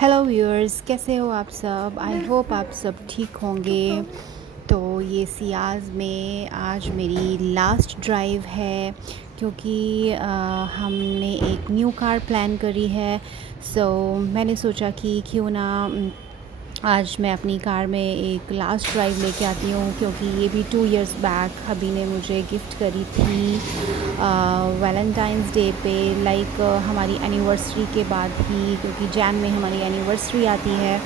Hello viewers, कैसे हो आप सब? आई होप आप सब ठीक होंगे। तो ये सियाज़ में आज मेरी लास्ट ड्राइव है क्योंकि हमने एक न्यू कार प्लान करी है। सो मैंने सोचा कि क्यों ना आज मैं अपनी कार में एक लास्ट ड्राइव लेके आती हूँ, क्योंकि ये भी 2 इयर्स बैक हबी ने मुझे गिफ्ट करी थी वैलेंटाइंस डे पे। लाइक हमारी एनिवर्सरी के बाद ही, क्योंकि जैन में हमारी एनिवर्सरी आती है,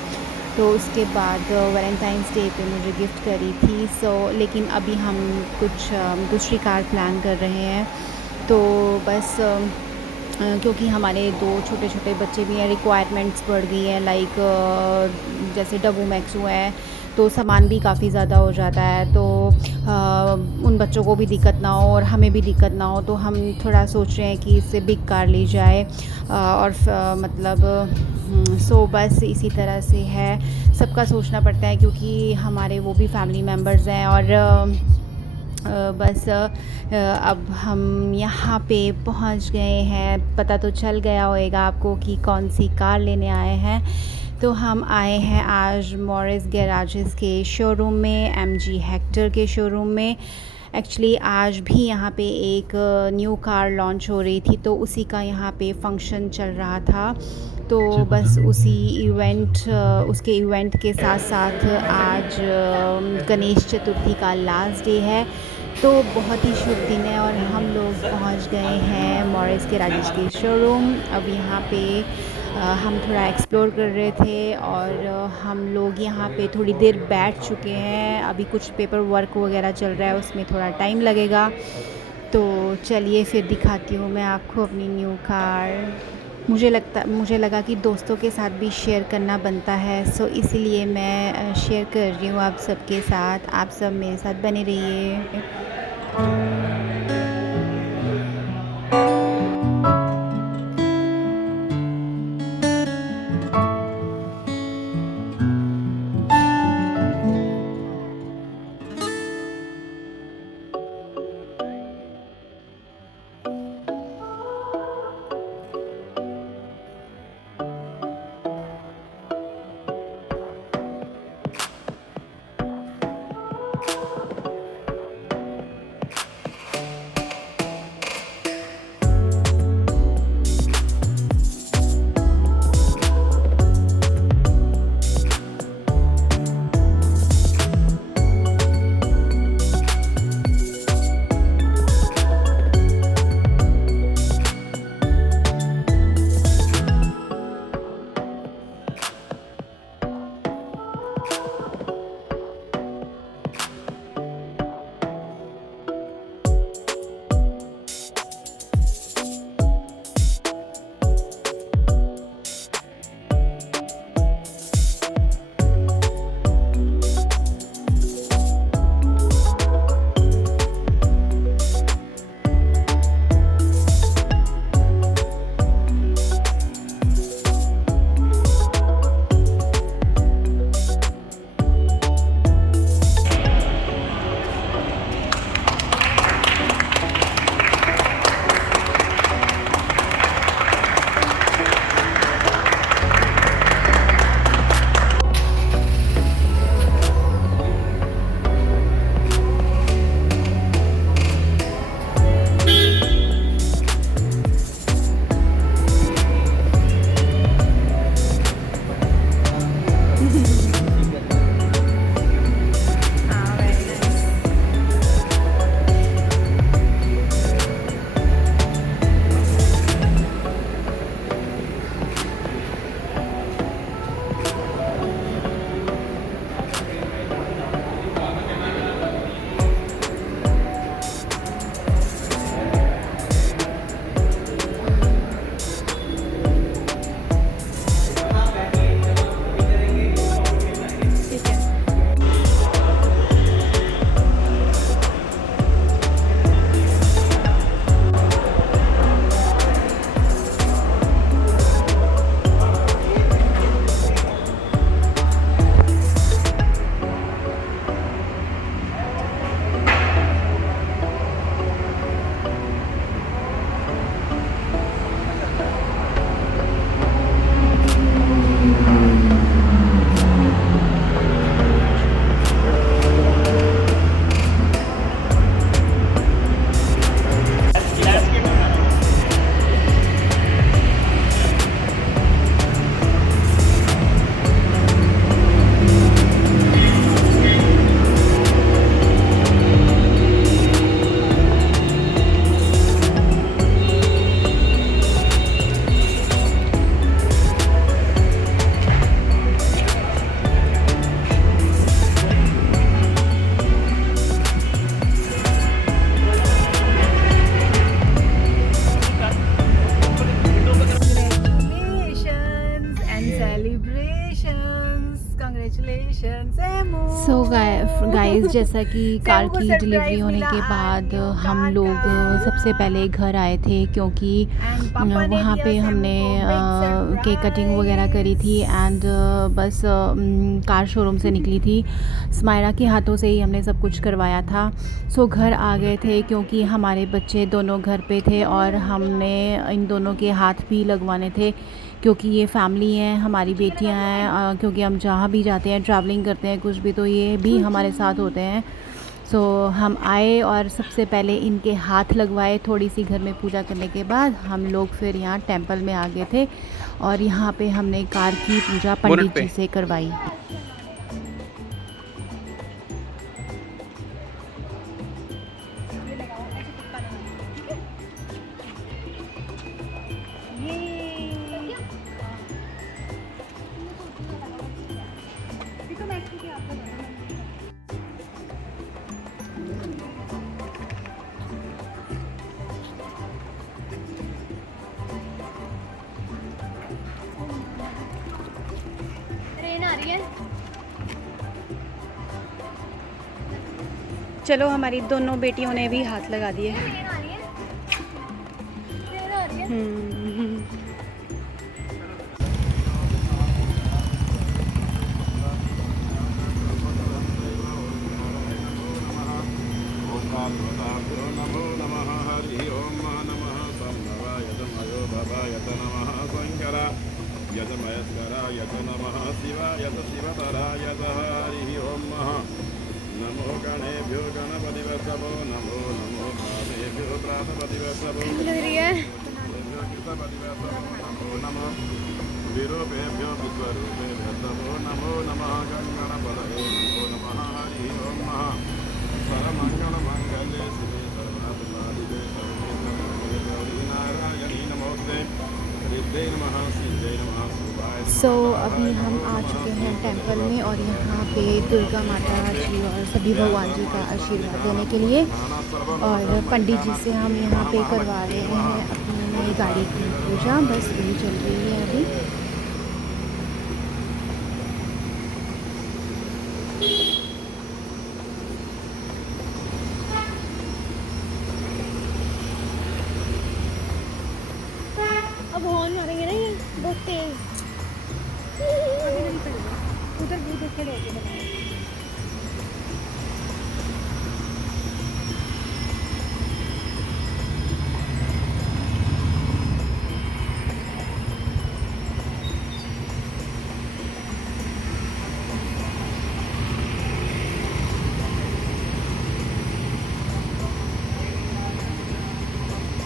तो उसके बाद वैलेंटाइंस डे पे मुझे गिफ्ट करी थी। लेकिन अभी हम कुछ दूसरी कार प्लान कर रहे हैं। तो बस क्योंकि हमारे 2 छोटे-छोटे बच्चे भी हैं, रिक्वायरमेंट्स बढ़ गई हैं। लाइक जैसे डब्बू मैक्सू है, तो सामान भी काफ़ी ज़्यादा हो जाता है। तो उन बच्चों को भी दिक्कत ना हो और हमें भी दिक्कत ना हो, तो हम थोड़ा सोच रहे हैं कि इससे बिग कार ली जाए। और मतलब बस इसी तरह से है, सबका सोचना पड़ता है क्योंकि हमारे वो भी फैमिली मेम्बर्स हैं। और बस अब हम यहाँ पे पहुँच गए हैं। पता तो चल गया होगा आपको कि कौन-सी कार लेने आए हैं। तो हम आए हैं आज मॉरिस गैराजेस के शोरूम में, एमजी हेक्टर के शोरूम में। एक्चुअली आज भी यहाँ पे एक न्यू कार लॉन्च हो रही थी, तो उसी का यहाँ पे फंक्शन चल रहा था। तो बस उसके इवेंट के साथ-साथ आज गणेश चतुर्थी का लास्ट डे है। तो बहुत ही शुभ दिन है और हम लोग पहुंच गए हैं मॉरिस के राजेश के शोरूम। अब यहाँ पे हम थोड़ा एक्सप्लोर कर रहे थे और हम लोग यहाँ पे थोड़ी देर बैठ चुके हैं। अभी कुछ पेपर वर्क वगैरह चल रहा है, उसमें थोड़ा टाइम लगेगा। तो चलिए फिर दिखाती हूँ मैं आपको अपनी न्यू कार। मुझे लगा कि दोस्तों के साथ भी शेयर करना बनता है, सो इसीलिए मैं शेयर कर रही हूँ आप सबके साथ। आप सब मेरे साथ बने रहिए। सेलिब्रेशंस, कांग्रेचुलेशंस एमो। सो गाइस, जैसा कि कार की डिलीवरी होने के बाद हम लोग सबसे पहले घर आए थे, क्योंकि वहाँ पे हमने केक कटिंग वगैरह करी थी एंड बस कार शोरूम से निकली थी। स्मायरा के हाथों से ही हमने सब कुछ करवाया था। सो घर आ गए थे क्योंकि हमारे बच्चे दोनों घर पे थे और हमने इन दोनों के हाथ भी लगवाने थे, क्योंकि ये फैमिली हैं, हमारी बेटियां हैं। क्योंकि हम जहाँ भी जाते हैं, ट्रैवलिंग करते हैं, कुछ भी, तो ये भी हमारे साथ होते हैं। सो हम आए और सबसे पहले इनके हाथ लगवाए। थोड़ी सी घर में पूजा करने के बाद हम लोग फिर यहाँ टेंपल में आ गए थे और यहाँ पे हमने कार की पूजा पंडित जी से करवाई। चलो, हमारी दोनों बेटियों ने भी हाथ लगा दिए। नमो गणेभ्यो गणपतिवत्सवो नमो नमो कामेभ्यो प्रातपतिवत्सवो नमो नमः विरूपेभ्यो विश्वरूपेभ्यो नमो नमः गणगणपतये नमो नमः हरि ओम सर्वमङ्गलमङ्गले शिवे सर्वार्थसाधिके शरण्ये गौरी नारायणी नमोस्ते हरिद्यै नमः सिद्धयै नमः शुभाय नमः। सो अभी हम आ चुके हैं टेंपल में और यहाँ पे दुर्गा माता जी और सभी भगवान जी का आशीर्वाद देने के लिए, और पंडित जी से हम यहाँ पे करवा रहे हैं अपनी नई गाड़ी की पूजा। बस वही चल रही है अभी। अब हॉर्न मारेंगे ना ये बहुत तेज। उधर भी देख के देखिए।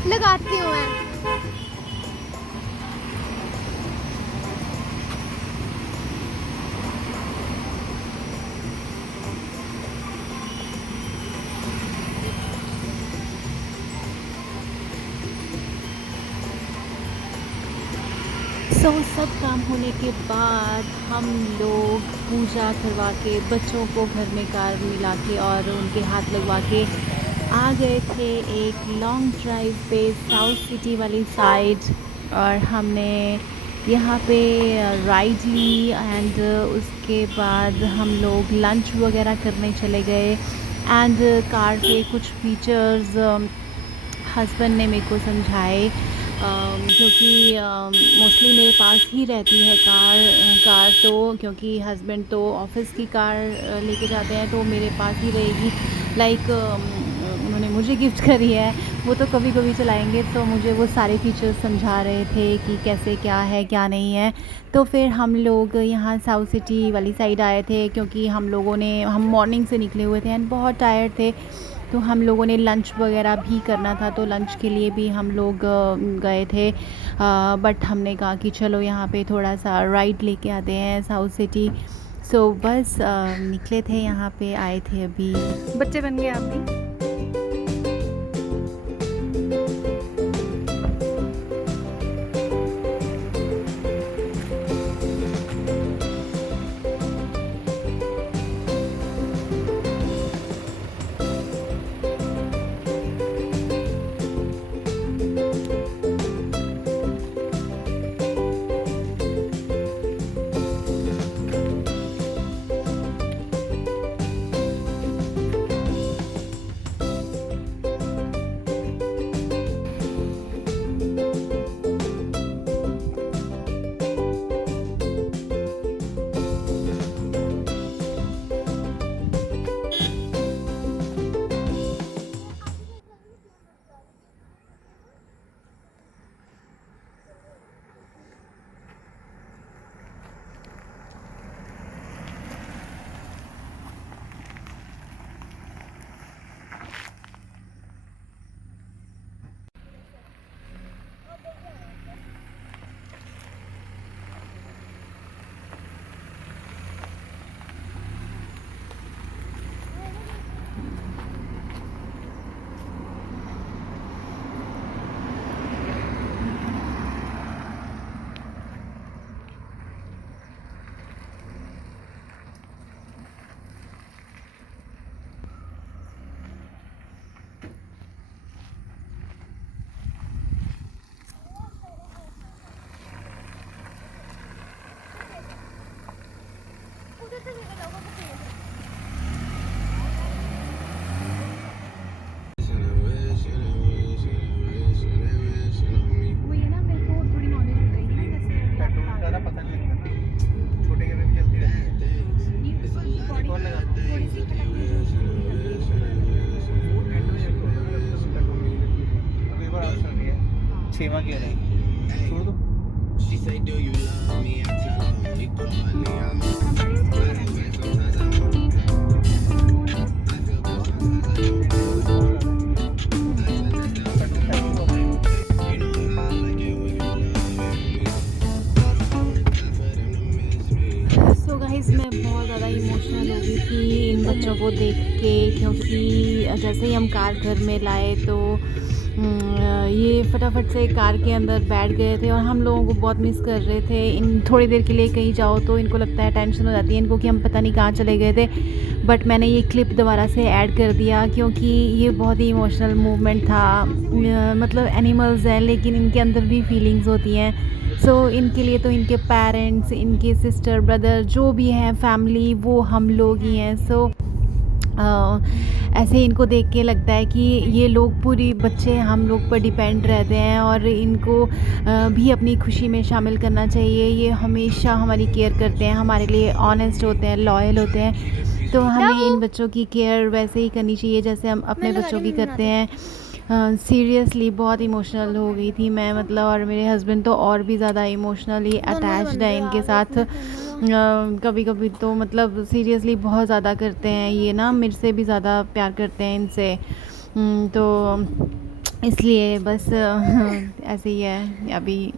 लगाती हूँ मैं। सो सब काम होने के बाद हम लोग पूजा करवा के बच्चों को घर में कार मिला के और उनके हाथ लगवा के आ गए थे एक लॉन्ग ड्राइव पे साउथ सिटी वाली साइड। और हमने यहाँ पे राइड ली एंड उसके बाद हम लोग लंच वगैरह करने चले गए। एंड कार के कुछ फीचर्स हस्बैंड ने मेरे को समझाए, क्योंकि मोस्टली मेरे पास ही रहती है कार तो, क्योंकि हस्बैंड तो ऑफिस की कार लेके जाते हैं, तो मेरे पास ही रहेगी। लाइक उन्होंने मुझे गिफ्ट करी है, वो तो कभी कभी चलाएंगे, तो मुझे वो सारे फीचर्स समझा रहे थे कि कैसे क्या है क्या नहीं है। तो फिर हम लोग यहाँ साउथ सिटी वाली साइड आए थे, क्योंकि हम मॉर्निंग से निकले हुए थे एंड बहुत टायर्ड थे, तो हम लोगों ने लंच वगैरह भी करना था, तो लंच के लिए भी हम लोग गए थे। बट हमने कहा कि चलो यहाँ पे थोड़ा सा राइड लेके आते हैं साउथ सिटी। सो बस निकले थे, यहाँ पे आए थे अभी। बच्चे बन गए आप भी। वो ये ना मेरे को थोड़ी नॉलेज हो गई है पेट्रोल का ना पता नहीं लगता, छोटे गेयर में चलती रहती है। कौन लगा थोड़ी सी वो एंड में जाके होता है, पेट्रोल नहीं लगती। अब एक बार ऑप्शन नहीं है, 6वां गियर है, छोड़ दो। सो गाइस मैं बहुत ज़्यादा इमोशनल हो गई थी इन बच्चों को देख के, क्योंकि जैसे ही हम कार घर में लाए तो ये फटाफट से कार के अंदर बैठ गए थे और हम लोगों को बहुत मिस कर रहे थे। इन थोड़ी देर के लिए कहीं जाओ तो इनको लगता है, टेंशन हो जाती है इनको कि हम पता नहीं कहाँ चले गए थे। बट मैंने ये क्लिप दोबारा से ऐड कर दिया क्योंकि ये बहुत ही इमोशनल मूवमेंट था। मतलब एनिमल्स हैं लेकिन इनके अंदर भी फीलिंग्स होती हैं। सो इनके लिए तो इनके पेरेंट्स, इनके सिस्टर ब्रदर जो भी हैं फैमिली, वो हम लोग ही हैं। सो ऐसे इनको देख के लगता है कि ये लोग पूरी बच्चे हम लोग पर डिपेंड रहते हैं और इनको भी अपनी खुशी में शामिल करना चाहिए। ये हमेशा हमारी केयर करते हैं, हमारे लिए ऑनेस्ट होते हैं, लॉयल होते हैं। तो हमें इन बच्चों की केयर वैसे ही करनी चाहिए जैसे हम अपने बच्चों की करते हैं। सीरियसली बहुत इमोशनल हो गई थी मैं, मतलब, और मेरे हस्बैंड तो और भी ज़्यादा इमोशनली अटैच्ड है इनके साथ। कभी कभी तो मतलब सीरियसली बहुत ज़्यादा करते हैं ये ना, मेरे से भी ज़्यादा प्यार करते हैं इनसे। तो इसलिए बस ऐसे ही है अभी।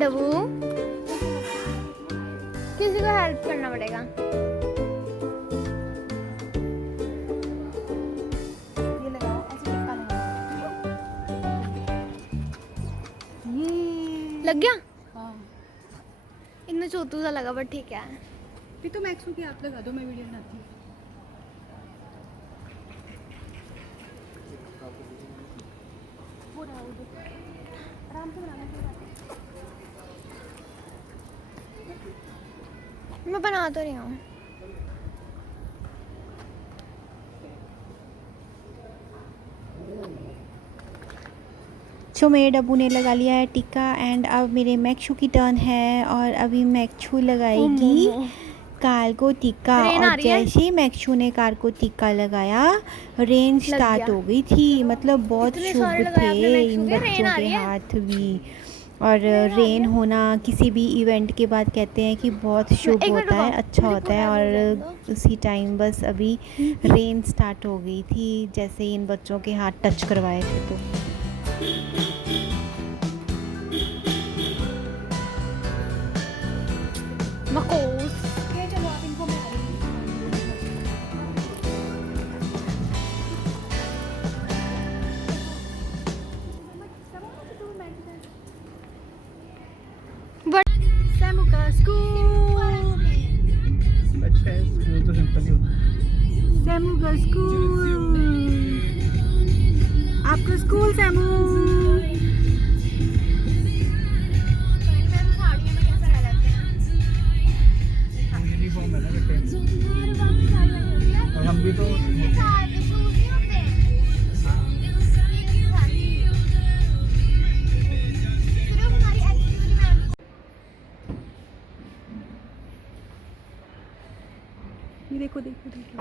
डबू किसी को हेल्प करना पड़ेगा। लग गया? हाँ इनमें चोतू सा लगा बट ठीक है। फिर तो मैक्सू की आप लगा दो, मैं वीडियो बनाती हूँ। मैं बना तो रही हूँ। सो मेरे डब्बू ने लगा लिया है टिक्का एंड अब मेरे मैक्शू की टर्न है और अभी मैक्शू लगाएगी कार को टिक्का। रेन आ और रही है? जैसे ही मैक्शू ने कार को टिक्का लगाया रेन लग स्टार्ट गया। हो गई थी। मतलब बहुत इतने शुभ सारे लगाए आपने थे मैक्शू इन के, रेन बच्चों आ के रही है? हाथ भी। और रेन होना किसी भी इवेंट के बाद कहते हैं कि बहुत शुभ एक मिनट होता है, रुको, अच्छा मुझे होता है। पूरा बोल और उसी टाइम बस अभी रेन स्टार्ट हो गई थी जैसे ही इन बच्चों के हाथ टच करवाए थे। तो मकोस चलो आप इनको बट सैमू का स्कूल। अच्छा है, स्कूल तो सिंपल ही होता है। सैमू का स्कूल, आपका स्कूल सैमू। यूनिफॉर्म है ना बेटे, और हम भी तो ये देखो देखो देखो।